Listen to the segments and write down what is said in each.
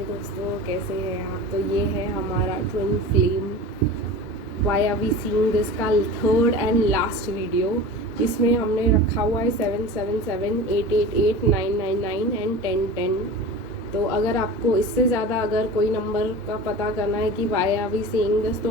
नमस्ते दोस्तों, कैसे हैं आप। तो ये है हमारा twin flame why are we seeing this का थर्ड एंड लास्ट वीडियो। इसमें हमने रखा हुआ है 777 888 999 एंड 1010। तो अगर आपको इससे ज़्यादा अगर कोई नंबर का पता करना है कि why are we seeing this, तो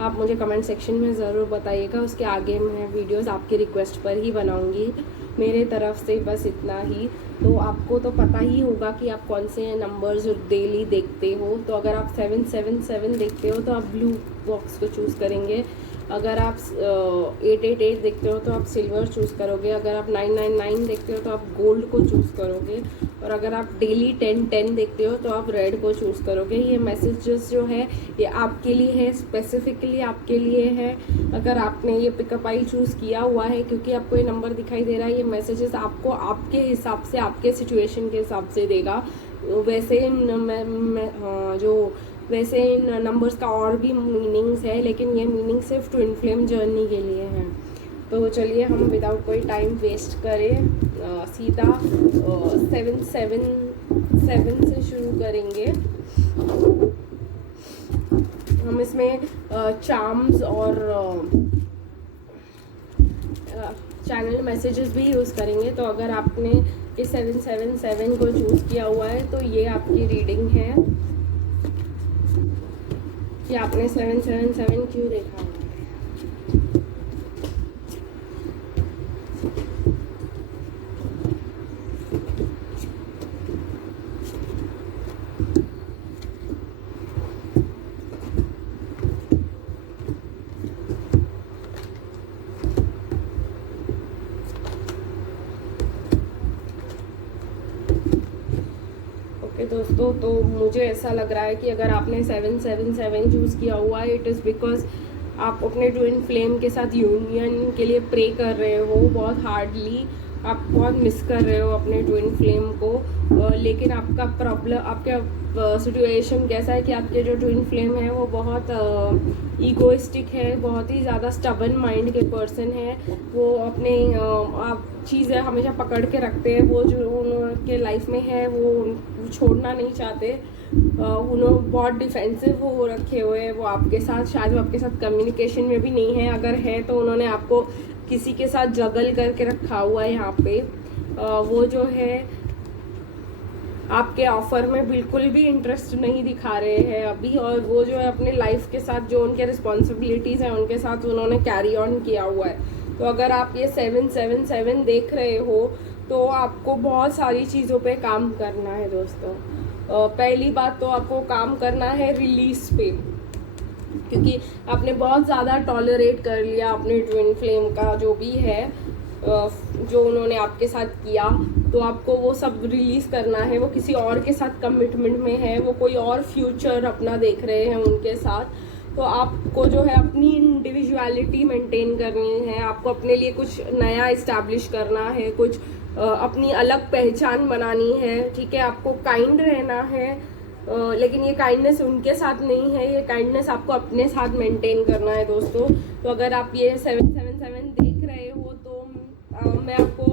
आप मुझे कमेंट सेक्शन में ज़रूर बताइएगा। उसके आगे मैं वीडियोस आपकी रिक्वेस्ट पर ही बनाऊंगी। मेरे तरफ से बस इतना ही। तो आपको तो पता ही होगा कि आप कौन से नंबर्स डेली देखते हो। तो अगर आप 777 देखते हो तो आप ब्लू बॉक्स को चूज़ करेंगे। अगर आप 888 देखते हो तो आप सिल्वर चूज़ करोगे। अगर आप 999 देखते हो तो आप गोल्ड को चूज़ करोगे। और अगर आप डेली 1010 देखते हो तो आप रेड को चूज़ करोगे। ये मैसेजेस जो है ये आपके लिए है, स्पेसिफिकली आपके लिए है। अगर आपने ये पिकअप आई चूज़ किया हुआ है, क्योंकि आपको ये नंबर दिखाई दे रहा है, ये मैसेजेस आपको आपके हिसाब से, आपके सिचुएशन के हिसाब से देगा। वैसे वैसे इन नंबर्स का और भी मीनिंग्स है, लेकिन ये मीनिंग सिर्फ ट्विन फ्लेम जर्नी के लिए है। तो चलिए हम विदाउट कोई टाइम वेस्ट करें सीधा 777 से शुरू करेंगे। हम इसमें चार्म्स और चैनल मैसेजेस भी यूज़ करेंगे। तो अगर आपने इस 777 को चूज़ किया हुआ है तो ये आपकी रीडिंग है कि आपने 777 क्यों देखा। दोस्तों, तो मुझे ऐसा लग रहा है कि अगर आपने 777 चूज़ किया हुआ है, इट इज़ बिकॉज आप अपने ट्विन फ्लेम के साथ यूनियन के लिए प्रे कर रहे हो बहुत हार्डली। आप बहुत मिस कर रहे हो अपने ट्विन फ्लेम को। लेकिन आपका प्रॉब्लम, आपका सिचुएशन कैसा है कि आपके जो ट्विन फ्लेम है वो बहुत ईगोइस्टिक है, बहुत ही ज़्यादा स्टबन माइंड के पर्सन है। वो अपने आप चीज़ें हमेशा पकड़ के रखते हैं। वो जो उनके लाइफ में है वो छोड़ना नहीं चाहते। उन्होंने बहुत डिफेंसिव वो रखे हुए हैं वो आपके साथ। शायद वो आपके साथ कम्युनिकेशन में भी नहीं है। अगर है तो उन्होंने आपको किसी के साथ जगल करके रखा हुआ है यहाँ पे। वो जो है आपके ऑफर में बिल्कुल भी इंटरेस्ट नहीं दिखा रहे हैं अभी। और वो जो है अपने लाइफ के साथ जो उनके रिस्पॉन्सिबिलिटीज़ हैं उनके साथ उन्होंने कैरी ऑन किया हुआ है। तो अगर आप ये 777 देख रहे हो तो आपको बहुत सारी चीज़ों पे काम करना है दोस्तों। पहली बात तो आपको काम करना है रिलीज पे, क्योंकि आपने बहुत ज़्यादा टॉलरेट कर लिया अपने ट्विन फ्लेम का जो भी है, जो उन्होंने आपके साथ किया। तो आपको वो सब रिलीज़ करना है। वो किसी और के साथ कमिटमेंट में है, वो कोई और फ्यूचर अपना देख रहे हैं उनके साथ। तो आपको जो है अपनी इंडिविजुअलिटी मेंटेन करनी है। आपको अपने लिए कुछ नया इस्टेब्लिश करना है, कुछ अपनी अलग पहचान बनानी है। ठीक है, आपको काइंड रहना है, लेकिन ये काइंडनेस उनके साथ नहीं है, ये काइंडनेस आपको अपने साथ मेंटेन करना है दोस्तों। तो अगर आप ये 777 देख रहे हो तो मैं आपको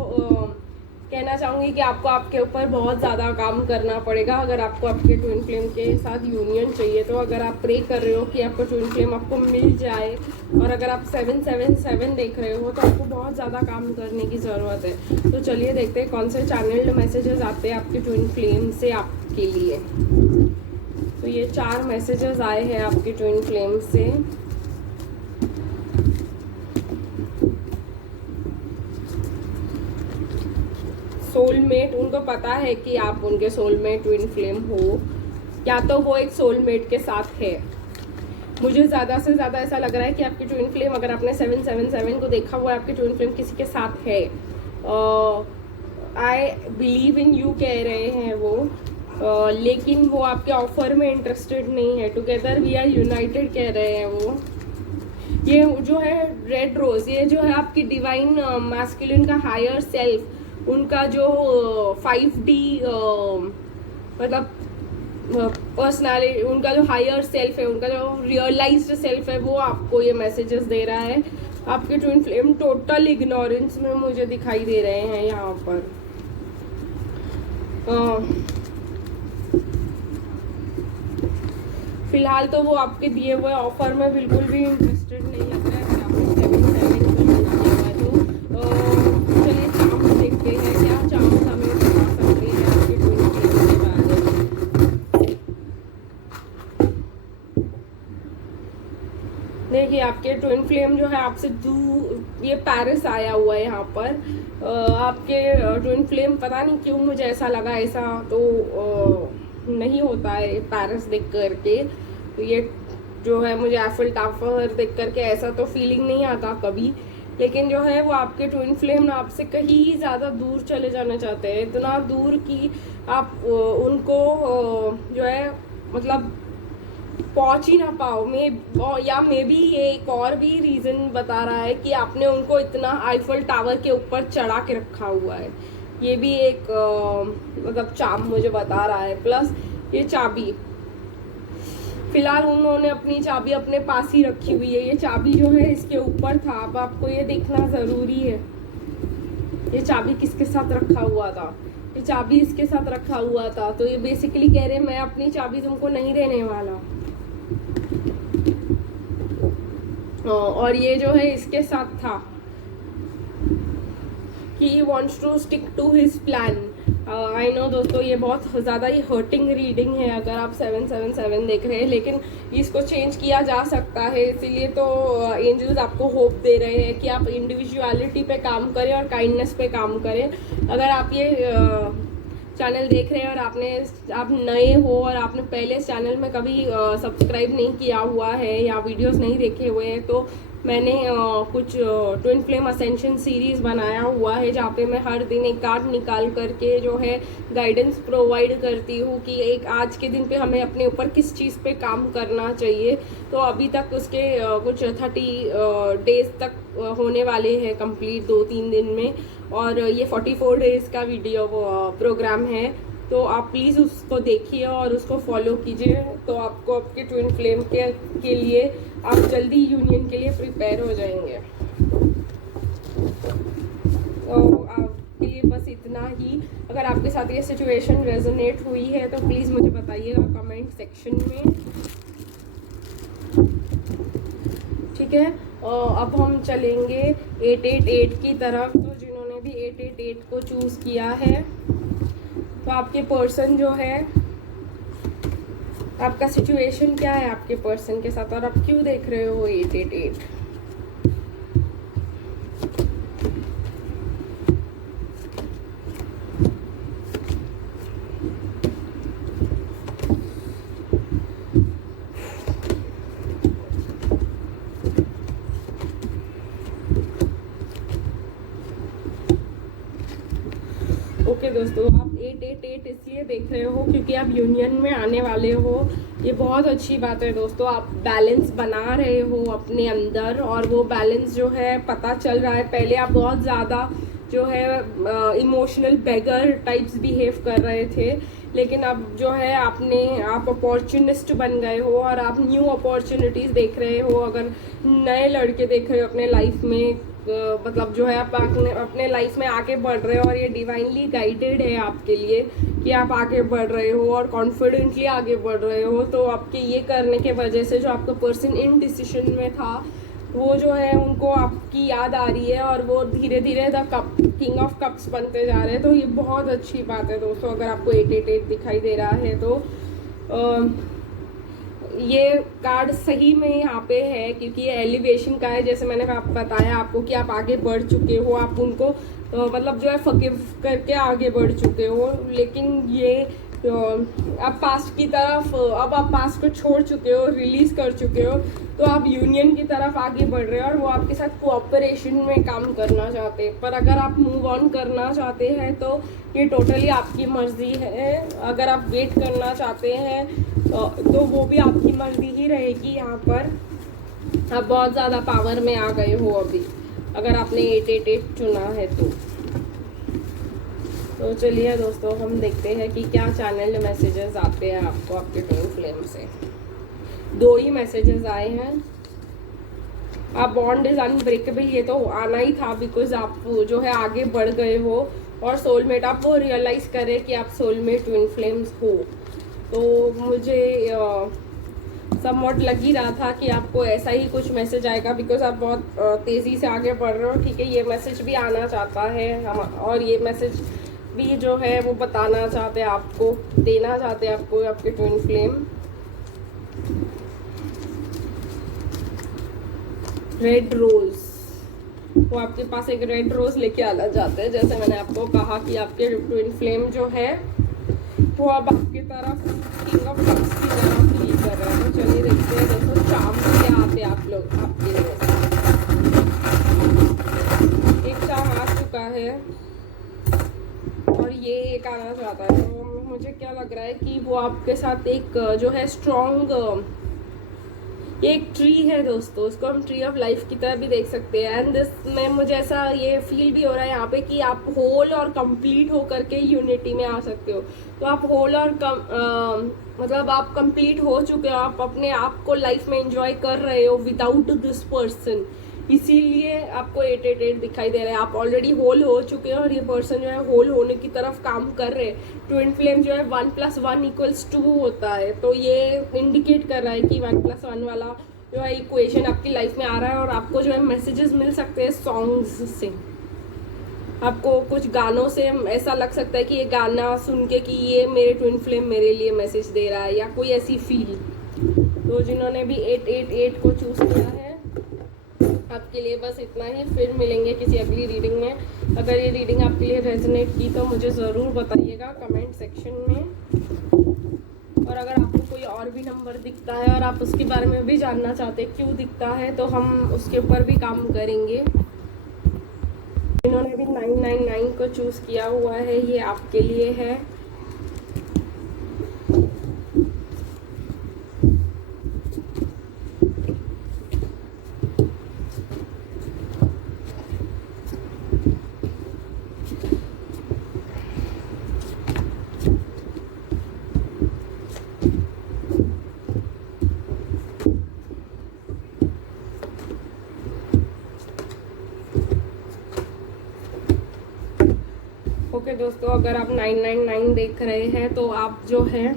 कहना चाहूँगी कि आपको आपके ऊपर बहुत ज़्यादा काम करना पड़ेगा अगर आपको आपके ट्विन फ्लेम के साथ यूनियन चाहिए। तो अगर आप प्रे कर रहे हो कि आपको ट्विन फ्लेम आपको मिल जाए, और अगर आप 777 देख रहे हो तो आपको बहुत ज़्यादा काम करने की ज़रूरत है। तो चलिए देखते हैं कौन से चैनल मैसेजेस आते हैं आपके ट्विन फ्लेम से आपके लिए। तो ये 4 मैसेजेस आए हैं आपके ट्विन फ्लेम से। सोलमेट, उनको पता है कि आप उनके सोलमेट ट्विन फ्लेम हो, या तो वो एक सोलमेट के साथ है। मुझे ज़्यादा से ज़्यादा ऐसा लग रहा है कि आपकी ट्विन फ्लेम, अगर आपने 777 को देखा हुआ है, आपकी ट्विन फ्लेम किसी के साथ है। आई बिलीव इन यू कह रहे हैं वो, लेकिन वो आपके ऑफर में इंटरेस्टेड नहीं है। टुगेदर वी आर यूनाइटेड कह रहे हैं वो। ये जो है रेड रोज, ये जो है आपकी डिवाइन मैस्कुलिन का हायर सेल्फ, उनका जो 5D मतलब पर्सनालिटी, उनका जो हायर सेल्फ है, उनका जो रियलाइज्ड सेल्फ है, वो आपको ये मैसेजेस दे रहा है। आपके ट्विन फ्लेम टोटल इग्नोरेंस में मुझे दिखाई दे रहे हैं यहाँ पर। फिलहाल तो वो आपके दिए हुए ऑफर में बिल्कुल भी इंटरेस्टेड नहीं लग रहा है। अगर आपने 7-7 को चुना हुआ है तो चलिए चार्म्स देखते हैं, क्या चार्म्स हमें बता सकते हैं आपके ट्विन फ्लेम के बारे में। देखिए आपके ट्विन फ्लेम जो है आपसे दूर, ये पेरिस आया हुआ है यहाँ पर। आपके ट्विन फ्लेम पता नहीं क्यों मुझे ऐसा लगा, ऐसा तो नहीं होता है पेरिस देख करके। तो ये जो है मुझे एफिल टावर देख करके ऐसा तो फीलिंग नहीं आता कभी, लेकिन जो है वो आपके ट्विन फ्लेम ना आपसे कहीं ज़्यादा दूर चले जाना चाहते हैं, इतना दूर कि आप उनको जो है मतलब पहुंच ही ना पाओ। मे बी ये एक और भी रीज़न बता रहा है कि आपने उनको इतना आईफल टावर के ऊपर चढ़ा के रखा हुआ है, ये भी एक मतलब चार्म मुझे बता रहा है। प्लस ये चाबी, फिलहाल उन्होंने अपनी चाबी अपने पास ही रखी हुई है। ये चाबी जो है इसके ऊपर था, अब आपको ये देखना ज़रूरी है ये चाबी किसके साथ रखा हुआ था। ये चाबी इसके साथ रखा हुआ था, तो ये बेसिकली कह रहे मैं अपनी चाबी तुमको नहीं देने वाला। और ये जो है इसके साथ था कि he wants to stick to his plan। I know दोस्तों ये बहुत ज़्यादा ही हर्टिंग रीडिंग है अगर आप 777 देख रहे हैं, लेकिन इसको चेंज किया जा सकता है। इसीलिए तो एंजल्स आपको होप दे रहे हैं कि आप इंडिविजुअलिटी पे काम करें और काइंडनेस पे काम करें। अगर आप ये चैनल देख रहे हैं और आप नए हो और आपने पहले इस चैनल में कभी सब्सक्राइब नहीं किया हुआ है या वीडियोस नहीं देखे हुए हैं, तो मैंने कुछ ट्विन फ्लेम असेंशन सीरीज़ बनाया हुआ है जहाँ पे मैं हर दिन एक कार्ड निकाल करके जो है गाइडेंस प्रोवाइड करती हूँ कि एक आज के दिन पे हमें अपने ऊपर किस चीज़ पे काम करना चाहिए। तो अभी तक उसके कुछ 30 डेज तक होने वाले हैं कंप्लीट 2-3 दिन में, और ये 44 डेज का वीडियो प्रोग्राम है। तो आप प्लीज़ उसको देखिए और उसको फॉलो कीजिए, तो आपको आपके ट्विन फ्लेम के लिए आप जल्दी यूनियन के लिए प्रिपेयर हो जाएंगे। तो आपके लिए बस इतना ही। अगर आपके साथ ये सिचुएशन रेजोनेट हुई है तो प्लीज़ मुझे बताइएगा कमेंट सेक्शन में, ठीक है। अब हम चलेंगे 888 की तरफ। तो जिन्होंने भी 888 को चूज़ किया है, तो आपके पर्सन जो है, आपका सिचुएशन क्या है आपके पर्सन के साथ और आप क्यों देख रहे हो 888। ओके दोस्तों, आप 888 इसलिए देख रहे हो क्योंकि आप यूनियन में आने वाले हो। ये बहुत अच्छी बात है दोस्तों, आप बैलेंस बना रहे हो अपने अंदर, और वो बैलेंस जो है पता चल रहा है। पहले आप बहुत ज़्यादा जो है इमोशनल बेगर टाइप्स बिहेव कर रहे थे, लेकिन अब जो है आप अपॉर्चुनिस्ट बन गए हो और आप न्यू अपॉर्चुनिटीज़ देख रहे हो। अगर नए लड़के देख रहे हो अपने लाइफ में, मतलब जो है आप अपने लाइफ में आगे बढ़ रहे हो और ये डिवाइनली गाइडेड है आपके लिए कि आप आगे बढ़ रहे हो और कॉन्फिडेंटली आगे बढ़ रहे हो। तो आपके ये करने के वजह से जो आपका पर्सन इन डिसीजन में था, वो जो है उनको आपकी याद आ रही है और वो धीरे धीरे द किंग ऑफ कप्स बनते जा रहे हैं। तो ये बहुत अच्छी बात है दोस्तों। अगर आपको 888 दिखाई दे रहा है तो ये कार्ड सही में यहाँ पे है, क्योंकि ये एलिवेशन का है। जैसे मैंने बताया आपको कि आप आगे बढ़ चुके हो, आप उनको मतलब जो है फॉरगिव करके आगे बढ़ चुके हो। लेकिन ये अब पास्ट की तरफ, अब आप पास्ट को छोड़ चुके हो, रिलीज कर चुके हो, तो आप यूनियन की तरफ आगे बढ़ रहे हो और वो आपके साथ कोऑपरेशन में काम करना चाहते हैं। पर अगर आप मूव ऑन करना चाहते हैं तो ये टोटली आपकी मर्जी है। अगर आप वेट करना चाहते हैं तो वो भी आपकी मर्जी ही रहेगी। यहाँ पर आप बहुत ज़्यादा पावर में आ गए हो अभी, अगर आपने 888 चुना है तो चलिए दोस्तों, हम देखते हैं कि क्या चैनल मैसेजेस आते हैं आपको आपके ट्विन फ्लेम से। 2 ही मैसेजेस आए हैं। आप बॉन्ड इज अनब्रेकेबल, ये तो आना ही था, बिकॉज आप जो है आगे बढ़ गए हो और सोलमेट, आप वो रियलाइज़ करें कि आप सोलमेट ट्विन फ्लेम्स हो। तो मुझे समवॉट लग ही रहा था कि आपको ऐसा ही कुछ मैसेज आएगा, बिकॉज आप बहुत तेज़ी से आगे बढ़ रहे हो। ठीक है, ये मैसेज भी आना चाहता है हम, और ये मैसेज भी जो है वो बताना चाहते हैं आपको, देना चाहते हैं आपको आपके ट्विन फ्लेम। रेड रोज, वो आपके पास एक रेड रोज लेके आना चाहते हैं। जैसे मैंने आपको कहा कि आपके ट्विन फ्लेम जो है वो अब आपकी तरफ किंग ऑफ कप्स की तरफ फील कर रहे हैं। तो चलिए देखते हैं दोस्तों चार्म क्या आते हैं आप लोग आपके लिए। एक चार्म आ चुका है और ये एक आना चाहता है। तो मुझे क्या लग रहा है कि वो आपके साथ एक जो है स्ट्रॉन्ग, ये एक ट्री है दोस्तों, उसको हम ट्री ऑफ लाइफ की तरह भी देख सकते हैं। एंड इसमें मुझे ऐसा ये फील भी हो रहा है यहाँ पे कि आप होल और कंप्लीट होकर के यूनिटी में आ सकते हो। तो आप होल और मतलब आप कंप्लीट हो चुके हो, आप अपने आप को लाइफ में एंजॉय कर रहे हो विदाउट दिस पर्सन, इसीलिए आपको 888 दिखाई दे रहा है। आप ऑलरेडी होल हो चुके हो और ये पर्सन जो है होल होने की तरफ काम कर रहे हैं। ट्विन फ्लेम जो है 1 + 1 = 2 होता है, तो ये इंडिकेट कर रहा है कि 1 + 1 वाला जो है इक्वेशन आपकी लाइफ में आ रहा है। और आपको जो है मैसेजेस मिल सकते हैं सॉन्ग्स से, आपको कुछ गानों से ऐसा लग सकता है कि ये गाना सुन के कि ये मेरे ट्विन फ्लेम मेरे लिए मैसेज दे रहा है, या कोई ऐसी फील। तो जिन्होंने भी 888 को चूज़ किया है आपके लिए बस इतना ही। फिर मिलेंगे किसी अगली रीडिंग में। अगर ये रीडिंग आपके लिए रेजोनेट की तो मुझे ज़रूर बताइएगा कमेंट सेक्शन में। और अगर आपको कोई और भी नंबर दिखता है और आप उसके बारे में भी जानना चाहते हैं क्यों दिखता है, तो हम उसके ऊपर भी काम करेंगे। इन्होंने भी 999 को चूज़ किया हुआ है, ये आपके लिए है। ओके दोस्तों, अगर आप 999 देख रहे हैं तो आप जो है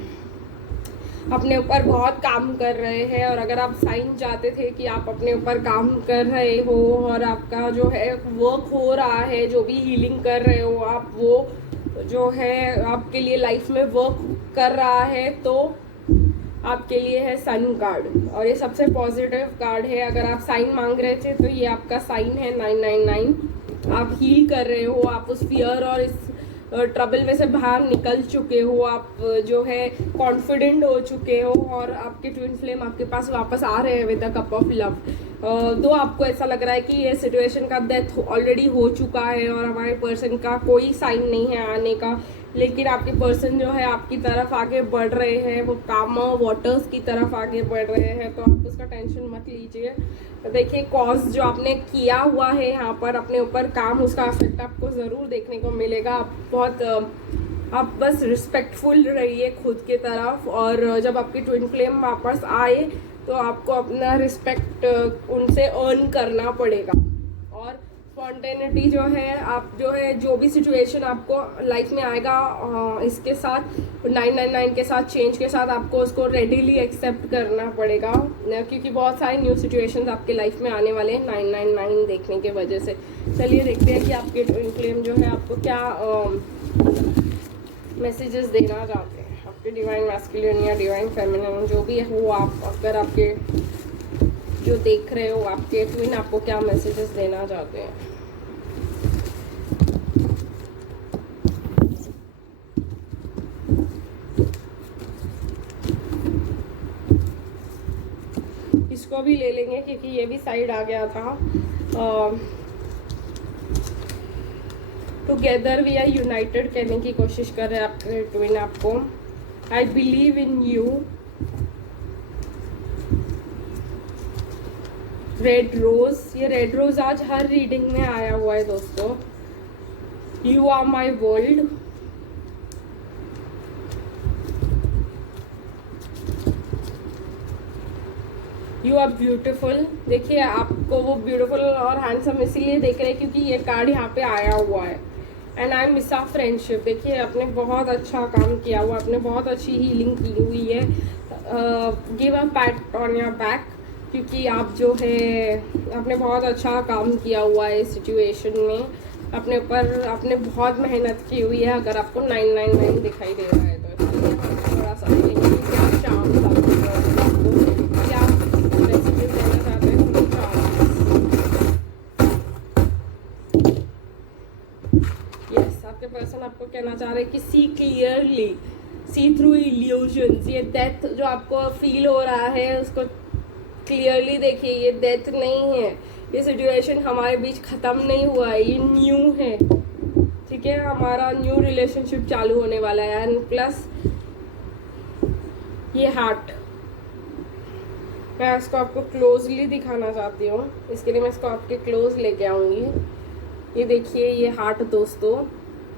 अपने ऊपर बहुत काम कर रहे हैं। और अगर आप साइन चाहते थे कि आप अपने ऊपर काम कर रहे हो और आपका जो है वर्क हो रहा है, जो भी हीलिंग कर रहे हो आप, वो जो है आपके लिए लाइफ में वर्क कर रहा है, तो आपके लिए है सन कार्ड। और ये सबसे पॉजिटिव कार्ड है। अगर आप साइन मांग रहे थे तो ये आपका साइन है 999। आप हील कर रहे हो, आप उस फियर और इस ट्रबल में से बाहर निकल चुके हो, आप जो है कॉन्फिडेंट हो चुके हो, और आपके ट्विन फ्लेम आपके पास वापस आ रहे हैं with a cup of love. तो आपको ऐसा लग रहा है कि ये सिचुएशन का डेथ ऑलरेडी हो चुका है और हमारे पर्सन का कोई साइन नहीं है आने का, लेकिन आपके पर्सन जो है आपकी तरफ आगे बढ़ रहे हैं, वो काम वाटर्स की तरफ आगे बढ़ रहे हैं। तो आप उसका टेंशन मत लीजिए। देखिए कॉज जो आपने किया हुआ है यहाँ पर अपने ऊपर काम, उसका इफेक्ट आपको ज़रूर देखने को मिलेगा। आप बस रिस्पेक्टफुल रहिए खुद के तरफ, और जब आपकी ट्विन फ्लेम वापस आए तो आपको अपना रिस्पेक्ट उनसे अर्न करना पड़ेगा। और स्पॉन्टेनिटी जो है, आप जो है जो भी सिचुएशन आपको लाइफ में आएगा इसके साथ 999 के साथ चेंज के साथ, आपको उसको रेडीली एक्सेप्ट करना पड़ेगा, क्योंकि बहुत सारे न्यू सिचुएशंस आपके लाइफ में आने वाले हैं 999 देखने के वजह से। चलिए देखते हैं कि आपके ट्विन फ्लेम जो है आपको क्या मैसेजेस देना चाहते हैं। आपके डिवाइन मैस्कुलिन या डिवाइन फेमिनिन जो भी है वो, आप अगर आपके जो देख रहे हो आपके ट्विन आपको क्या मैसेजेस देना चाहते हैं। इसको भी ले लेंगे क्योंकि ये भी साइड आ गया था। टुगेदर वी आर यूनाइटेड कहने की कोशिश कर रहे हैं आपके ट्विन आपको। I believe in you. Red rose, ये रेड रोज आज हर रीडिंग में आया हुआ है दोस्तों। You are my world. You are beautiful. देखिए आपको वो ब्यूटिफुल और हैंडसम इसीलिए देख रहे हैं क्योंकि ये कार्ड यहाँ पे आया हुआ है। And I miss a friendship. देखिए आपने बहुत अच्छा काम किया हुआ, आपने बहुत अच्छी हीलिंग की हुई है। Give a PAT on your back, क्योंकि आप जो है आपने बहुत अच्छा काम किया हुआ है इस सिचुएशन में, अपने ऊपर आपने बहुत मेहनत की हुई है। अगर आपको 999 दिखाई दे रहा है तो इसलिए हम थोड़ा सा देखेंगे क्या चांस आपको, क्या मैसेजेस देना चाहते हैं थोड़ी चांस। यस, आपके पर्सन आपको कहना चाह रहे हैं कि सी क्लियरली, सी थ्रू इल्यूजन्स। ये डेथ जो आपको फील हो रहा है उसको क्लियरली देखिए, ये डेथ नहीं है, ये सिचुएशन हमारे बीच ख़त्म नहीं हुआ है, ये न्यू है, ठीक है। हमारा न्यू रिलेशनशिप चालू होने वाला है। एंड प्लस ये हार्ट, मैं इसको आपको क्लोजली दिखाना चाहती हूँ, इसके लिए मैं इसको आपके क्लोज लेके आऊँगी। ये देखिए ये हार्ट दोस्तों,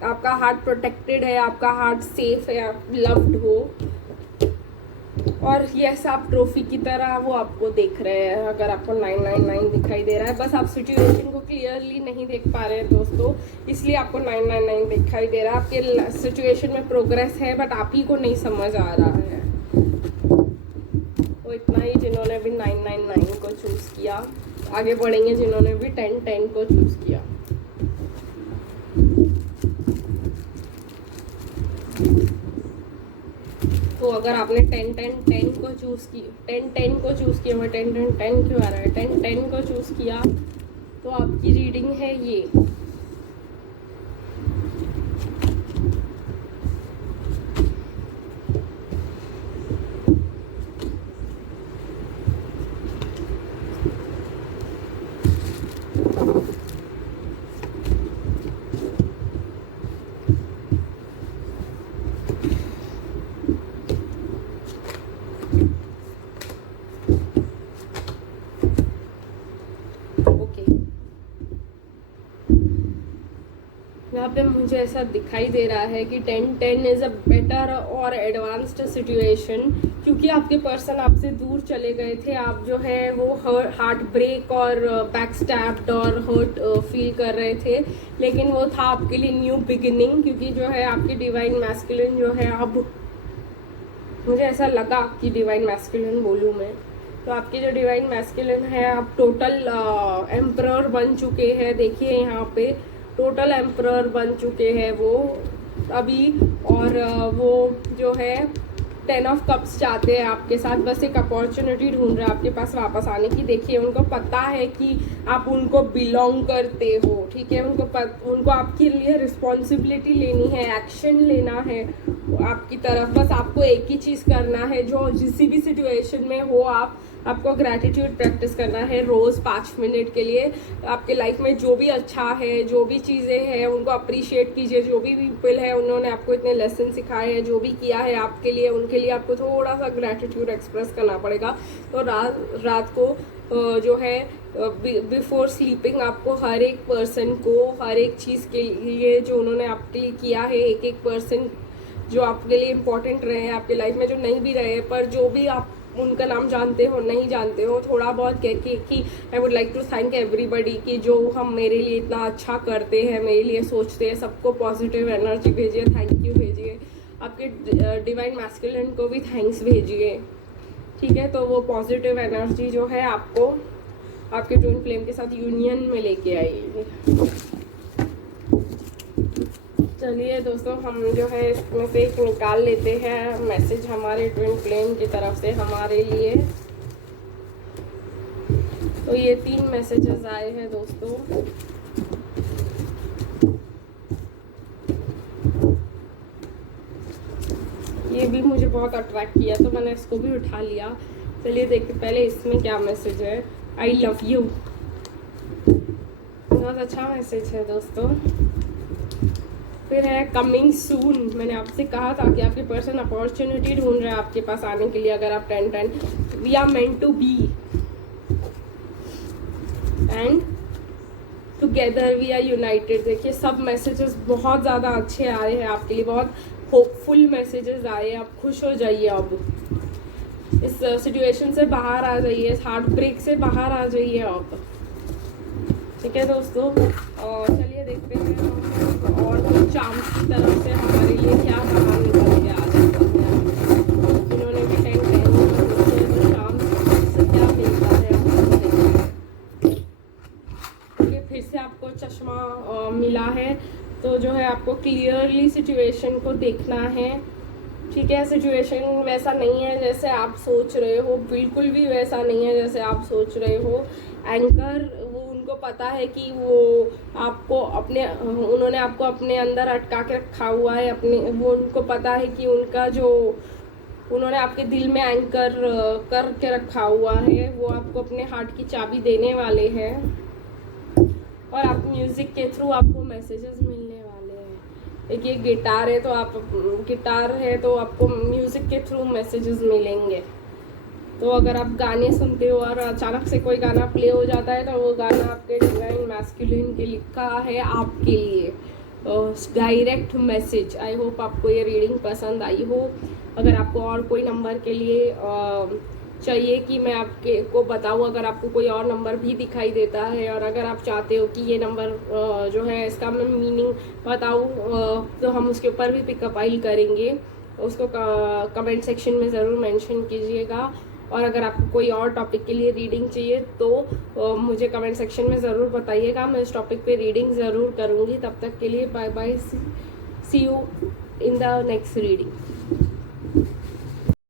आपका हार्ट प्रोटेक्टेड है, आपका हार्ट सेफ है, आप लव्ड हो, और यस आप ट्रॉफी की तरह वो आपको देख रहे हैं। अगर आपको 999 दिखाई दे रहा है, बस आप सिचुएशन को क्लियरली नहीं देख पा रहे हैं दोस्तों, इसलिए आपको 999 दिखाई दे रहा है। आपके सिचुएशन में प्रोग्रेस है बट आप ही को नहीं समझ आ रहा है। तो इतना ही जिन्होंने भी 999 को चूज़ किया, आगे बढ़ेंगे जिन्होंने भी 1010 को चूज़ किया। तो अगर आपने 10-10-10 को चूज़ की, 10-10 को चूज़ किया, मैं 10-10-10 क्यों आ रहा है, 10-10 को चूज़ किया, तो आपकी रीडिंग है ये। यहाँ पे मुझे ऐसा दिखाई दे रहा है कि 10-10 इज़ अ बेटर और एडवांस्ड सिचुएशन, क्योंकि आपके पर्सन आपसे दूर चले गए थे। आप जो है वो हार्ट ब्रेक और बैक स्टैप्ड और हर्ट फील कर रहे थे, लेकिन वो था आपके लिए न्यू बिगिनिंग, क्योंकि जो है आपकी डिवाइन मैस्कुलिन जो है, अब मुझे ऐसा लगा कि डिवाइन मैस्कुलिन बोलूँ मैं, तो आपकी जो डिवाइन मैस्कुलिन है आप टोटल एम्परर बन चुके हैं। देखिए यहाँ पे टोटल एम्परर बन चुके हैं वो अभी, और वो जो है 10 ऑफ कप्स चाहते हैं आपके साथ, बस एक अपॉर्चुनिटी ढूंढ रहे हैं आपके पास वापस आने की। देखिए उनको पता है कि आप उनको बिलोंग करते हो, ठीक है, उनको आपके लिए रिस्पॉन्सिबिलिटी लेनी है, एक्शन लेना है आपकी तरफ। बस आपको एक ही चीज़ करना है, जो जिस भी सिचुएशन में हो आपको ग्रैटिट्यूड प्रैक्टिस करना है रोज़ 5 मिनट के लिए। आपके लाइफ में जो भी अच्छा है, जो भी चीज़ें हैं उनको अप्रिशिएट कीजिए। जो भी पीपल है उन्होंने आपको इतने लेसन सिखाए हैं, जो भी किया है आपके लिए, उनके लिए आपको थोड़ा सा ग्रैटिट्यूड एक्सप्रेस करना पड़ेगा। तो रात को जो है बिफोर स्लीपिंग आपको हर एक पर्सन को, हर एक चीज़ के लिए जो उन्होंने आपके लिए किया है, एक एक पर्सन जो आपके लिए इम्पोर्टेंट रहे हैं आपके लाइफ में, जो नहीं भी रहे पर जो भी आप उनका नाम जानते हो नहीं जानते हो, थोड़ा बहुत कह के कि I would like to thank everybody, कि जो हम मेरे लिए इतना अच्छा करते हैं, मेरे लिए सोचते हैं, सबको पॉजिटिव एनर्जी भेजिए, थैंक यू भेजिए। आपके डिवाइन मैस्कुलिन को भी थैंक्स भेजिए, ठीक है। तो वो पॉजिटिव एनर्जी जो है आपको आपके ट्विन फ्लेम के साथ यूनियन में लेके आएगी। चलिए दोस्तों, हम जो है इसमें से एक निकाल लेते हैं मैसेज हमारे ट्विन फ्लेम की तरफ से हमारे लिए। तो ये 3 मैसेजेस आए हैं दोस्तों। ये भी मुझे बहुत अट्रैक्ट किया तो मैंने इसको भी उठा लिया। चलिए देखते पहले इसमें क्या मैसेज है। आई लव यू, बहुत अच्छा मैसेज है दोस्तों। फिर है कमिंग सून। मैंने आपसे कहा था कि आपके पर्सन अपॉर्चुनिटी ढूंढ रहे हैं आपके पास आने के लिए। अगर आप 10-10 we are meant to be and together we are united. देखिए सब मैसेजेस बहुत ज़्यादा अच्छे आए हैं आपके लिए, बहुत होपफुल मैसेजेस आए। आप खुश हो जाइए, अब इस सिचुएशन से बाहर आ जाइए, इस हार्ट ब्रेक से बाहर आ जाइए आप, ठीक है दोस्तों। और चलिए देखते हैं और चांस की तरफ से हमारे लिए क्या कहानी निकल के आ जाता है। जिन्होंने भी 10-10 तो जो है आपको क्लियरली सिचुएशन को देखना है, ठीक है। सिचुएशन वैसा नहीं है जैसे आप सोच रहे हो, बिल्कुल भी वैसा नहीं है जैसे आप सोच रहे हो। एंकर वो उनको पता है कि वो आपको अपने उन्होंने आपको अपने अंदर अटका के रखा हुआ है, अपने वो उनको पता है कि उनका जो उन्होंने आपके दिल में एंकर करके रखा हुआ है, वो आपको अपने हार्ट की चाबी देने वाले हैं और आप म्यूज़िक के थ्रू आपको मैसेजेस मिलने वाले हैं। देखिए गिटार है तो आपको म्यूज़िक के थ्रू मैसेजेस मिलेंगे। तो अगर आप गाने सुनते हो और अचानक से कोई गाना प्ले हो जाता है तो वो गाना आपके डिवाइन मैस्कुलिन के लिखा है आपके लिए, डायरेक्ट मैसेज। आई होप आपको ये रीडिंग पसंद आई हो। अगर आपको और कोई नंबर के लिए चाहिए कि मैं आपके को बताऊँ, अगर आपको कोई और नंबर भी दिखाई देता है और अगर आप चाहते हो कि ये नंबर जो है इसका मैं मीनिंग बताऊँ तो हम उसके ऊपर भी पिकअप आइल करेंगे। उसको कमेंट सेक्शन में ज़रूर मेंशन कीजिएगा। और अगर आपको कोई और टॉपिक के लिए रीडिंग चाहिए तो मुझे कमेंट सेक्शन में ज़रूर बताइएगा, मैं इस टॉपिक पे रीडिंग ज़रूर करूँगी। तब तक के लिए bye bye, see you in the next reading.